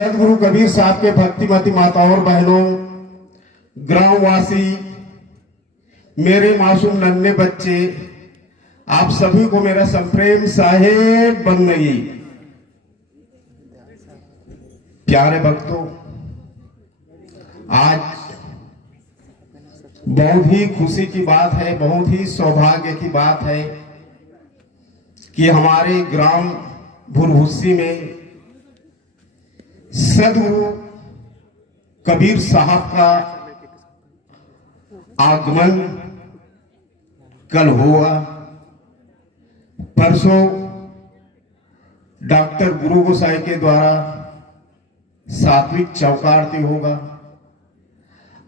सदगुरु कबीर साहब के भक्तिमती माताओं और बहनों, ग्रामवासी, मेरे मासूम नन्हे बच्चे, आप सभी को मेरा संप्रेम साहेब बंदगी। प्यारे भक्तों, आज बहुत ही खुशी की बात है, बहुत ही सौभाग्य की बात है कि हमारे ग्राम भुरभुस्सी में सदगुरु कबीर साहब का आगमन कल हुआ। परसों डॉक्टर गुरु गोसाई के द्वारा सात्विक चौका आरती होगा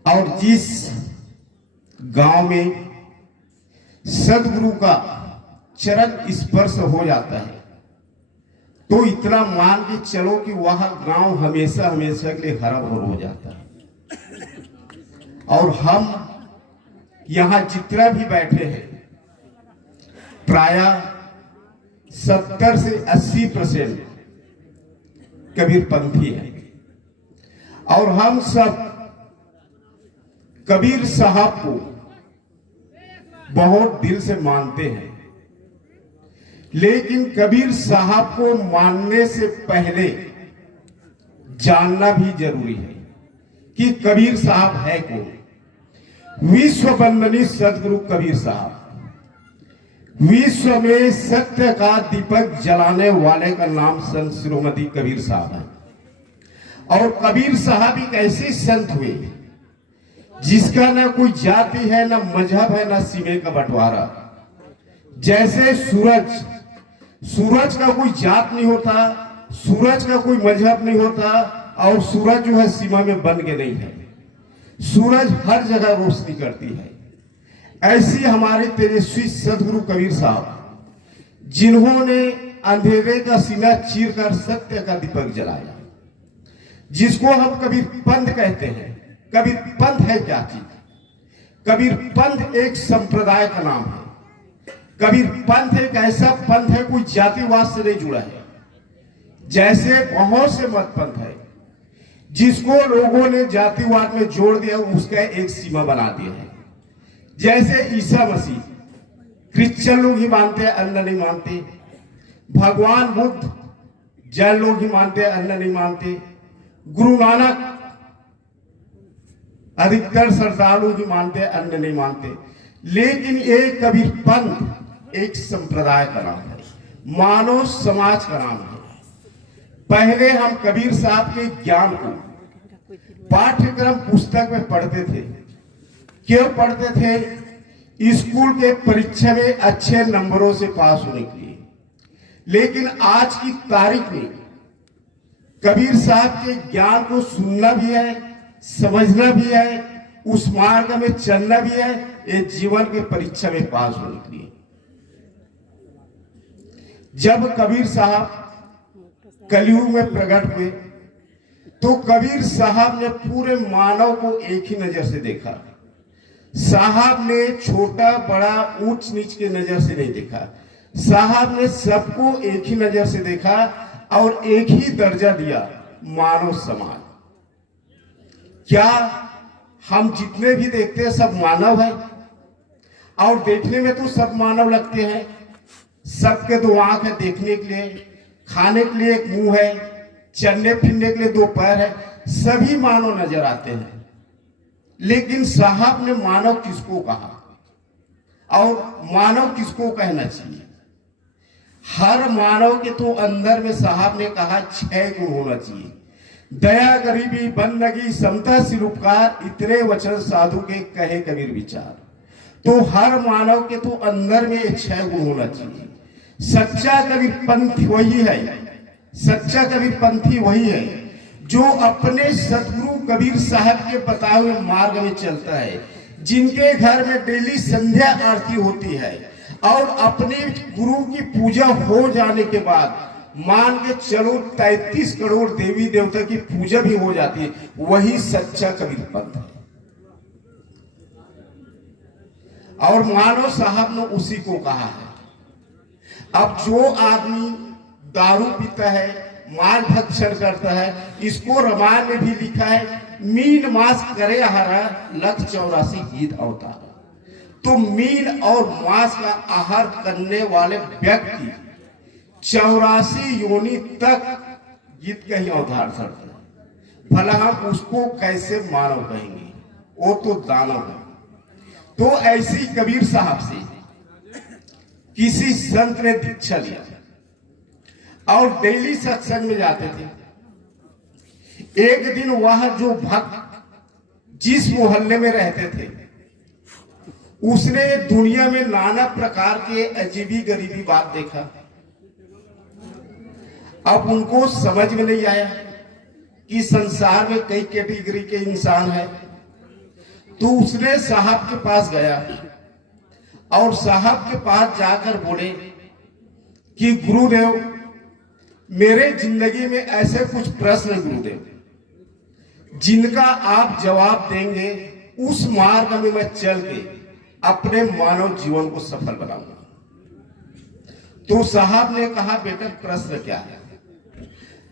और जिस गांव में सदगुरु का चरण स्पर्श हो जाता है तो इतना मान के चलो कि वह गांव हमेशा हमेशा के लिए हरा भरा हो जाता है। और हम यहां जितना भी बैठे हैं प्राय 70 से 80% कबीरपंथी है और हम सब कबीर साहब को बहुत दिल से मानते हैं। लेकिन कबीर साहब को मानने से पहले जानना भी जरूरी है कि कबीर साहब है कौन। विश्व वंदनीय सदगुरु कबीर साहब विश्व में सत्य का दीपक जलाने वाले का नाम संत शिरोमणि कबीर साहब है। और कबीर साहब एक ऐसे संत हुए जिसका ना कोई जाति है, ना मजहब है, ना सीमे का बंटवारा। जैसे सूरज का कोई जात नहीं होता, सूरज का कोई मजहब नहीं होता और सूरज जो है सीमा में बन के नहीं है। सूरज हर जगह रोशनी करती है। ऐसी हमारे तेजस्वी सदगुरु कबीर साहब जिन्होंने अंधेरे का सीना चीरकर सत्य का दीपक जलाया, जिसको हम कबीर पंथ कहते हैं। कबीर पंथ है क्या चीज? कबीर पंथ एक संप्रदाय का नाम है। कबीर पंथ एक ऐसा पंथ है कोई जातिवाद से नहीं जुड़ा है। जैसे बहुत से मत पंथ है जिसको लोगों ने जातिवाद में जोड़ दिया, उसका एक सीमा बना दिया है। जैसे ईसा मसीह क्रिश्चियन लोग ही मानते हैं, अन्य नहीं मानते। भगवान बुद्ध जैन लोग ही मानते हैं, अन्य नहीं मानते। गुरु नानक अधिकतर श्रद्धालु ही मानते हैं, अन्य नहीं मानते। लेकिन एक कबीर पंथ एक संप्रदाय का नाम है, मानव समाज का नाम है। पहले हम कबीर साहब के ज्ञान को पाठ्यक्रम पुस्तक में पढ़ते थे। क्यों पढ़ते थे? स्कूल के परीक्षा में अच्छे नंबरों से पास होने के लिए। लेकिन आज की तारीख में कबीर साहब के ज्ञान को सुनना भी है, समझना भी है, उस मार्ग में चलना भी है, ये जीवन के परीक्षा में पास होने के लिए। जब कबीर साहब कलयुग में प्रकट हुए तो कबीर साहब ने पूरे मानव को एक ही नजर से देखा। साहब ने छोटा बड़ा ऊंच नीच के नजर से नहीं देखा। साहब ने सबको एक ही नजर से देखा और एक ही दर्जा दिया, मानव समाज। क्या हम जितने भी देखते हैं सब मानव है? और देखने में तो सब मानव लगते हैं। सबके दो आंख है देखने के लिए, खाने के लिए एक मुंह है, चलने फिरने के लिए दो पैर है, सभी मानव नजर आते हैं। लेकिन साहब ने मानव किसको कहा और मानव किसको कहना चाहिए? हर मानव के तो अंदर में साहब ने कहा 6 गुण होना चाहिए। दया, गरीबी, बंदगी, समता, सिरुपकार, इतने वचन साधु के कहे कबीर विचार। तो हर मानव के तो अंदर में 6 गुण होना चाहिए। सच्चा कबीर पंथी वही है, सच्चा कबीर पंथी वही है जो अपने सदगुरु कबीर साहब के बताए हुए मार्ग में चलता है, जिनके घर में डेली संध्या आरती होती है और अपने गुरु की पूजा हो जाने के बाद मान के चलो 33 करोड़ देवी देवता की पूजा भी हो जाती है। वही सच्चा कबीर पंथ है। और मानव साहब ने उसी को कहा है। अब जो आदमी दारू पीता है, माल भक्षण करता है। इसको रामायण में भी लिखा है, मीन मांस करे आहारा, 184 गीत अवतार। तो मीन और मांस का आहार करने वाले व्यक्ति 84 योनि तक गीत का ही अवतार करता है। भला हम उसको कैसे मानव कहेंगे, वो तो दानव है। तो ऐसी कबीर साहब से किसी संत ने दीक्षा लिया और डेली सत्संग में जाते थे। एक दिन वह जो भक्त जिस मोहल्ले में रहते थे, उसने दुनिया में नाना प्रकार के अजीबी गरीबी बात देखा। अब उनको समझ में नहीं आया कि संसार में कई कैटेगरी के इंसान है। तो उसने साहब के पास गया और साहब के पास जाकर बोले कि गुरुदेव, मेरे जिंदगी में ऐसे कुछ प्रश्न गुरुदेव जिनका आप जवाब देंगे, उस मार्ग में मैं चल के अपने मानव जीवन को सफल बनाऊंगा। तो साहब ने कहा, बेटा प्रश्न क्या है?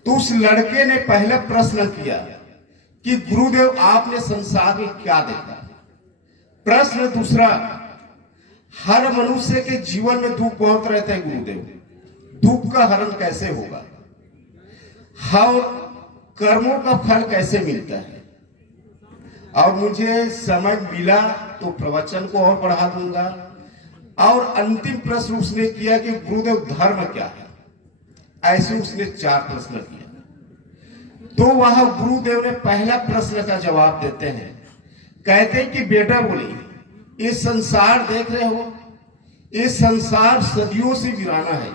तो उस लड़के ने पहला प्रश्न किया कि गुरुदेव आपने संसार में क्या देखा? प्रश्न दूसरा, हर मनुष्य के जीवन में दुख बहुत रहता है गुरुदेव, दुख का हरण कैसे होगा? हर कर्मों का फल कैसे मिलता है? और मुझे समय मिला तो प्रवचन को और बढ़ा दूंगा। और अंतिम प्रश्न उसने किया कि गुरुदेव धर्म क्या है? ऐसे उसने 4 प्रश्न किया। तो वह गुरुदेव ने पहला प्रश्न का जवाब देते हैं। कहते हैं कि बेटा बोले, ये संसार देख रहे हो, ये संसार सदियों से वीराना है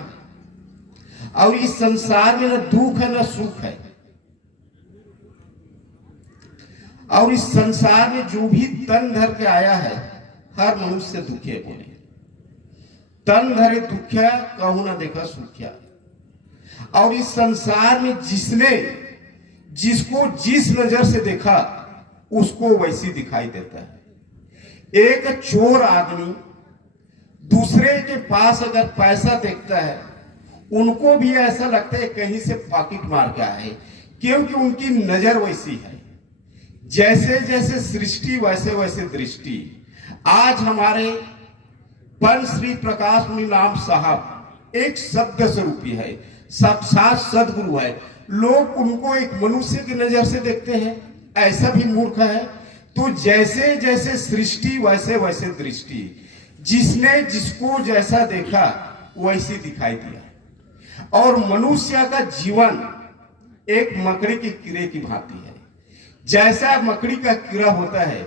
और इस संसार में न दुख है न सुख है। और इस संसार में जो भी तन धर के आया है, हर मनुष्य दुखी है। बोले, तन धरे दुखिया, कहूं ना देखा सुखिया। और इस संसार में जिसने जिसको जिस नजर से देखा, उसको वैसी दिखाई देता है। एक चोर आदमी दूसरे के पास अगर पैसा देखता है, उनको भी ऐसा लगता है कहीं से पॉकेट मार के आए, क्योंकि उनकी नजर वैसी है। जैसे जैसे सृष्टि वैसे वैसे दृष्टि। आज हमारे पंच श्री प्रकाश मुनि नाम साहब एक शब्द स्वरूपी है, साक्षात सदगुरु है। लोग उनको एक मनुष्य की नजर से देखते हैं, ऐसा भी मूर्ख है। तो जैसे जैसे सृष्टि वैसे वैसे दृष्टि। जिसने जिसको जैसा देखा वैसी दिखाई दिया। और मनुष्य का जीवन एक मकड़ी की कीड़े की भांति है। जैसा मकड़ी का कीड़ा होता है,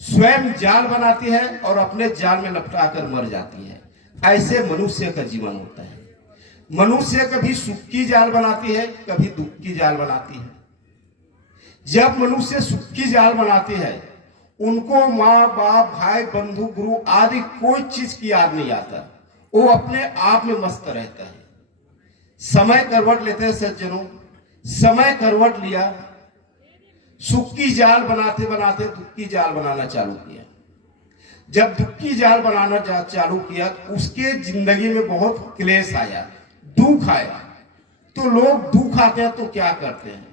स्वयं जाल बनाती है और अपने जाल में लपटाकर मर जाती है, ऐसे मनुष्य का जीवन होता है। मनुष्य कभी सुख की जाल बनाती है, कभी दुख की जाल बनाती है। जब मनुष्य सुख की जाल बनाती है, उनको माँ बाप भाई बंधु गुरु आदि कोई चीज की याद नहीं आता, वो अपने आप में मस्त रहता है। समय करवट लेते हैं सज्जनों, समय करवट लिया, सुख की जाल बनाते बनाते दुख की जाल बनाना चालू किया। जब दुख की जाल बनाना चालू किया, उसके जिंदगी में बहुत क्लेश आया, दुख आया। तो लोग दुख आते हैं तो क्या करते हैं?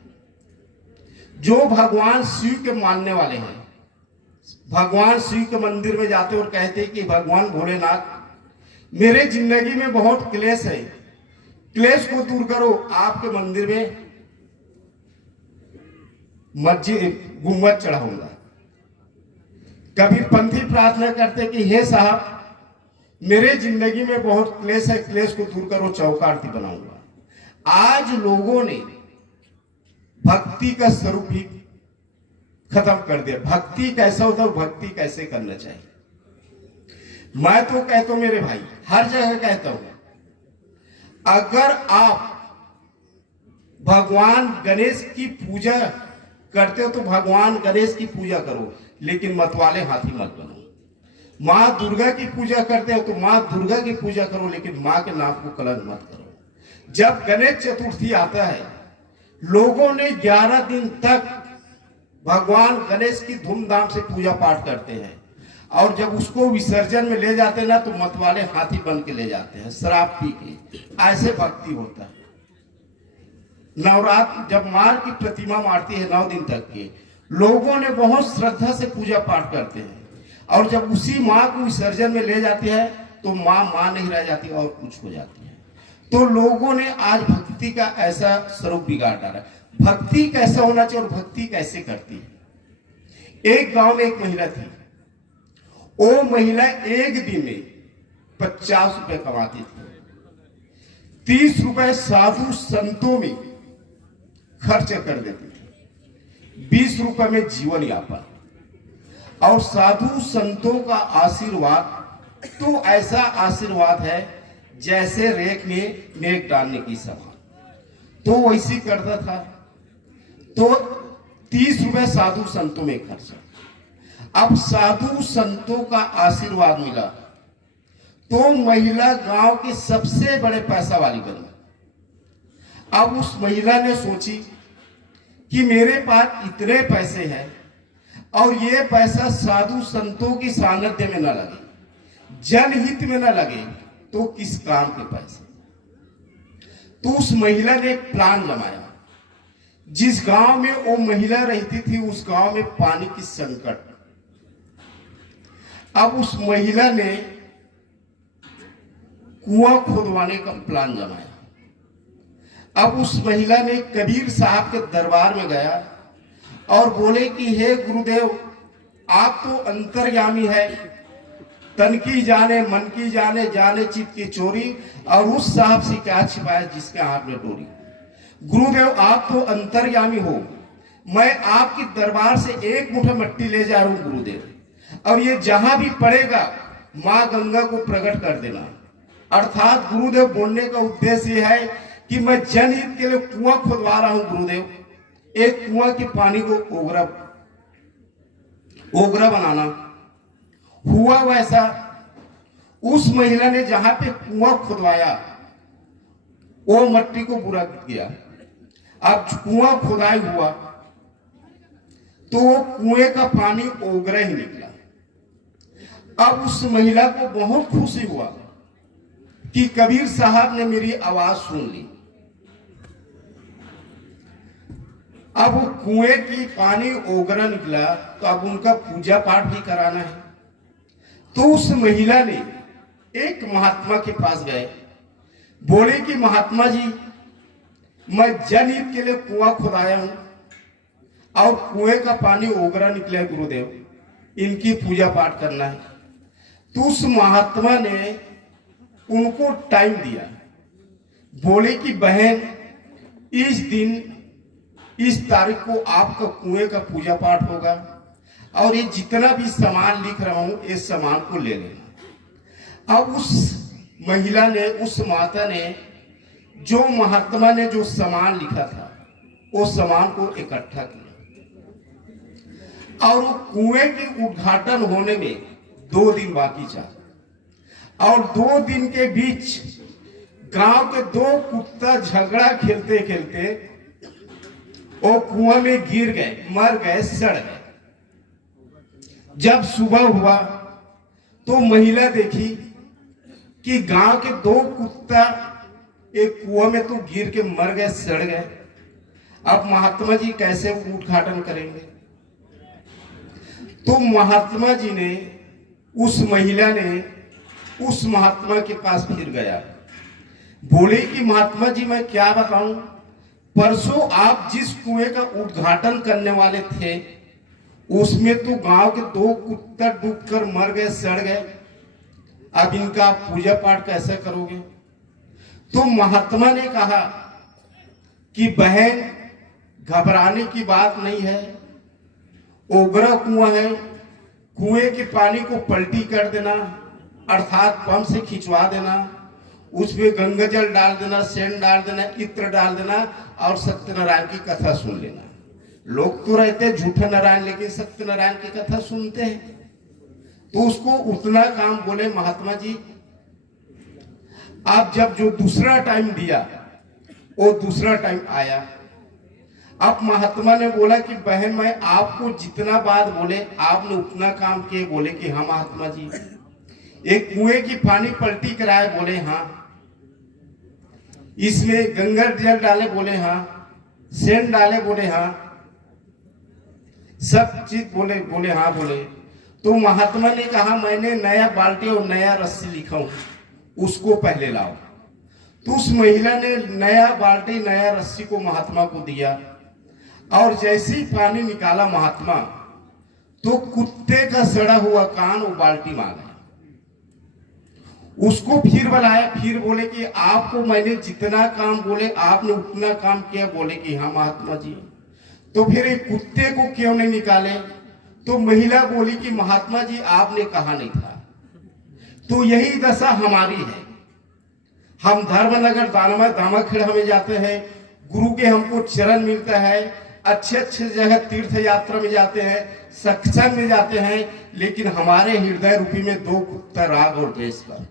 जो भगवान शिव के मानने वाले हैं, भगवान शिव के मंदिर में जाते और कहते हैं कि भगवान भोलेनाथ, मेरे जिंदगी में बहुत क्लेश है, क्लेश को दूर करो। आपके मंदिर में मस्जिद गुम्बद चढ़ाऊंगा। कभी पंथी प्रार्थना करते कि हे साहब, मेरे जिंदगी में बहुत क्लेश है, क्लेश को दूर करो, चौका आरती बनाऊंगा। आज लोगों ने भक्ति का स्वरूप ही खत्म कर दिया। भक्ति कैसा होता है, भक्ति कैसे करना चाहिए। मैं तो कहता हूं मेरे भाई, हर जगह कहता हूं, अगर आप भगवान गणेश की पूजा करते हो तो भगवान गणेश की पूजा करो, लेकिन मतवाले हाथी मत बनो। माँ दुर्गा की पूजा करते हो तो माँ दुर्गा की पूजा करो, लेकिन माँ के नाम को कलंक मत करो। जब गणेश चतुर्थी आता है, लोगों ने 11 दिन तक भगवान गणेश की धूमधाम से पूजा पाठ करते हैं, और जब उसको विसर्जन में ले जाते हैं ना, तो मतवाले हाथी बन के ले जाते हैं शराब पी के। ऐसे भक्ति होता है। नवरात्र जब माँ की प्रतिमा मारती है 9 दिन तक के, लोगों ने बहुत श्रद्धा से पूजा पाठ करते हैं, और जब उसी माँ को विसर्जन में ले जाती है तो माँ नहीं रह जाती और कुछ हो जाती है। तो लोगों ने आज भक्ति का ऐसा स्वरूप बिगाड़ डाला। भक्ति कैसा होना चाहिए और भक्ति कैसे करती है। एक गांव में एक महिला थी, वो महिला एक दिन में 50 रुपए कमाती थी, 30 रुपए साधु संतों में खर्च कर देती थी, 20 रुपए में जीवन यापन। और साधु संतों का आशीर्वाद तो ऐसा आशीर्वाद है जैसे रेख में नेक डालने की समान। तो वैसी करता था। तो 30 रुपए साधु संतों में खर्चा। अब साधु संतों का आशीर्वाद मिला तो महिला गांव के सबसे बड़े पैसा वाली बनी। अब उस महिला ने सोची कि मेरे पास इतने पैसे हैं और ये पैसा साधु संतों की सानिध्य में न लगे, जनहित में न लगे, तो किस काम के पैसे। तो उस महिला ने एक प्लान जमाया। जिस गांव में वो महिला रहती थी उस गांव में पानी की संकट। अब उस महिला ने कुआं खोदवाने का प्लान जमाया। अब उस महिला ने कबीर साहब के दरबार में गया और बोले कि हे गुरुदेव, आप तो अंतर्यामी है, तन की जाने मन की जाने, जाने चित्त की चोरी, और उस साहब से क्या छिपाया जिसके हाथ में डोरी। गुरुदेव आप तो अंतर्यामी हो, मैं आपकी दरबार से एक मुट्ठी मिट्टी ले जा रहा हूं गुरुदेव, और ये जहां भी पड़ेगा मां गंगा को प्रकट कर देना। अर्थात गुरुदेव बोलने का उद्देश्य यह है कि मैं जनहित के लिए कुआं खुदवा रहा हूं गुरुदेव, एक कुआं के पानी को ओगरा बनाना। हुआ वैसा, उस महिला ने जहां पे कुआं खुदवाया वो मट्टी को बुरा किया। अब कुआं खुदाई हुआ तो कुएं का पानी ओगरा ही निकला। अब उस महिला को बहुत खुशी हुआ कि कबीर साहब ने मेरी आवाज सुन ली। अब वो कुएं की पानी ओगरा निकला तो अब उनका पूजा पाठ भी कराना है। तो उस महिला ने एक महात्मा के पास गए, बोले कि महात्मा जी, मैं जनहित के लिए कुआं खुदाया हूं और कुएं का पानी ओगरा निकला है गुरुदेव, इनकी पूजा पाठ करना है। तो उस महात्मा ने उनको टाइम दिया, बोले कि बहन, इस दिन इस तारीख को आपका कुएं का पूजा पाठ होगा और ये जितना भी सामान लिख रहा हूं ये सामान को ले लेना। अब उस महिला ने, उस माता ने, जो महात्मा ने जो सामान लिखा था वो सामान को इकट्ठा किया और वो कुएं के उद्घाटन होने में 2 दिन बाकी था। और 2 दिन के बीच गांव के 2 कुत्ता झगड़ा खेलते खेलते वो कुआं में गिर गए, मर गए, सड़ गए। जब सुबह हुआ तो महिला देखी कि गांव के 2 कुत्ता एक कुआं में तो गिर के मर गए, सड़ गए। अब महात्मा जी कैसे उद्घाटन करेंगे। तो महात्मा जी ने, उस महिला ने उस महात्मा के पास फिर गया, बोले कि महात्मा जी मैं क्या बताऊं, परसों आप जिस कुएं का उद्घाटन करने वाले थे उसमें तो गांव के 2 कुत्ता डूबकर मर गए, सड़ गए। अब इनका पूजा पाठ कैसे करोगे। तो महात्मा ने कहा कि बहन, घबराने की बात नहीं है, ओगरा कुआं है, कुएं के पानी को पलटी कर देना, अर्थात पंप से खिंचवा देना, उसमें गंगा जल डाल देना, सेंध डाल देना, इत्र डाल देना और सत्यनारायण की कथा सुन लेना। लोग तो रहते झूठे नारायण, लेकिन सत्यनारायण की कथा सुनते हैं। तो उसको उतना काम बोले महात्मा जी। आप जब जो दूसरा टाइम दिया वो दूसरा टाइम आया। अब महात्मा ने बोला कि बहन, मैं आपको जितना बात बोले आपने उतना काम किए। बोले कि हाँ महात्मा जी। एक कुएं की पानी पलटी कराए। बोले हाँ। इसमें गंगा जल डाले। बोले हाँ। सेंट डाले, बोले हाँ, सब चीज बोले, बोले हाँ बोले। तो महात्मा ने कहा मैंने नया बाल्टी और नया रस्सी लिखा हूं, उसको पहले लाओ। तो उस महिला ने नया बाल्टी नया रस्सी को महात्मा को दिया, और जैसे ही पानी निकाला महात्मा, तो कुत्ते का सड़ा हुआ कान वो बाल्टी में आ गया। उसको फिर बुलाया, फिर बोले कि आपको मैंने जितना काम बोले आपने उतना काम किया? बोले कि हाँ महात्मा जी। तो फिर एक कुत्ते को क्यों नहीं निकाले? तो महिला बोली कि महात्मा जी आपने कहा नहीं था। तो यही दशा हमारी है। हम धर्मनगर दामाखेड़ा में जाते हैं, गुरु के हमको चरण मिलता है, अच्छे अच्छे जगह तीर्थ यात्रा में जाते हैं, सत्संग में जाते हैं, लेकिन हमारे हृदय रूपी में दो कुत्ता राग और द्वेष का,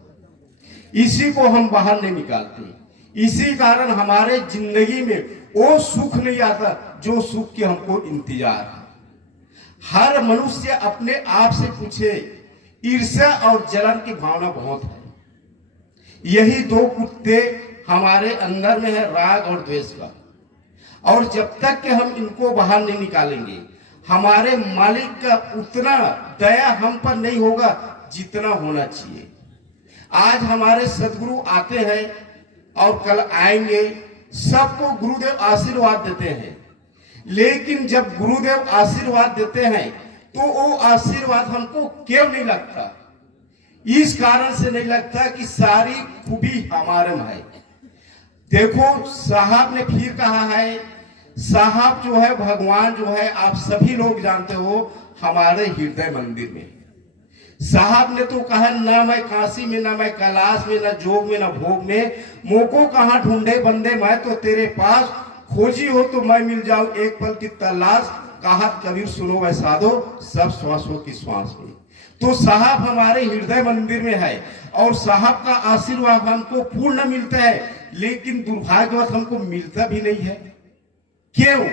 इसी को हम बाहर नहीं निकालते। इसी कारण हमारे जिंदगी में वो सुख नहीं आता जो सुख के हमको इंतजार है। हर मनुष्य अपने आप से पूछे, ईर्ष्या और जलन की भावना बहुत है। यही दो कुत्ते हमारे अंदर में है, राग और द्वेष का। और जब तक कि हम इनको बाहर नहीं निकालेंगे, हमारे मालिक का उतना दया हम पर नहीं होगा जितना होना चाहिए। आज हमारे सदगुरु आते हैं और कल आएंगे, सबको गुरुदेव आशीर्वाद देते हैं, लेकिन जब गुरुदेव आशीर्वाद देते हैं तो वो आशीर्वाद हमको क्यों नहीं लगता? इस कारण से नहीं लगता कि सारी खूबी हमारे में है। देखो साहब ने फिर कहा है, साहब जो है भगवान जो है आप सभी लोग जानते हो हमारे हृदय मंदिर में। साहब ने तो कहा ना मैं काशी में, ना मैं कैलाश में, ना जोग में, ना भोग में, मोको कहाँ ढूंढे बंदे मैं तो तेरे पास, खोजी हो तो मैं मिल जाऊं एक पल की तलाश, कहा कबीर सुनो वै साधो सब श्वासों की श्वास में। तो साहब हमारे हृदय मंदिर में है और साहब का आशीर्वाद हमको पूर्ण मिलता है, लेकिन दुर्भाग्यवश हमको मिलता भी नहीं है। क्यों?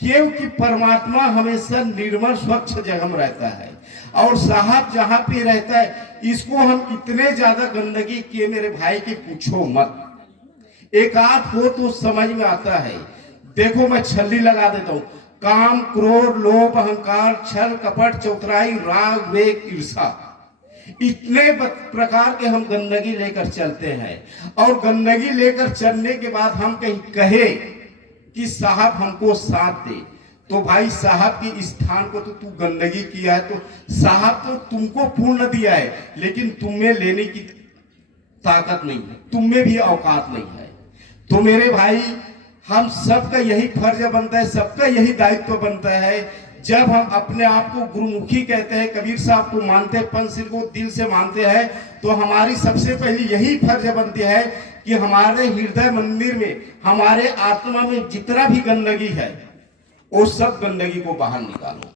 क्योंकि परमात्मा हमेशा निर्मल स्वच्छ जगह में रहता है और साहब जहां पे रहता है इसको हम इतने ज्यादा गंदगी किए मेरे भाई की पूछो मत। एक आध हो तो समझ में आता है। देखो मैं छल्ली लगा देता हूं, काम क्रोध लोभ अहंकार छल कपट चौतराई राग वेग ईर्षा, इतने प्रकार के हम गंदगी लेकर चलते हैं। और गंदगी लेकर चलने के बाद हम कहीं कहे कि साहब हमको साथ दे, तो भाई साहब की स्थान को तो तू गंदगी किया है, तो साहब तो तुमको पूर्ण दिया है, लेकिन तुम्हें लेने की ताकत नहीं है, तुम्हें भी औकात नहीं है। तो मेरे भाई हम सबका यही फर्ज बनता है, सबका यही दायित्व बनता है, जब हम अपने आप को गुरुमुखी कहते हैं, कबीर साहब को मानते हैं, पंच सिर को दिल से मानते हैं, तो हमारी सबसे पहली यही फर्ज बनती है कि हमारे हृदय मंदिर में, हमारे आत्मा में जितना भी गंदगी है वो सब गंदगी को बाहर निकालो।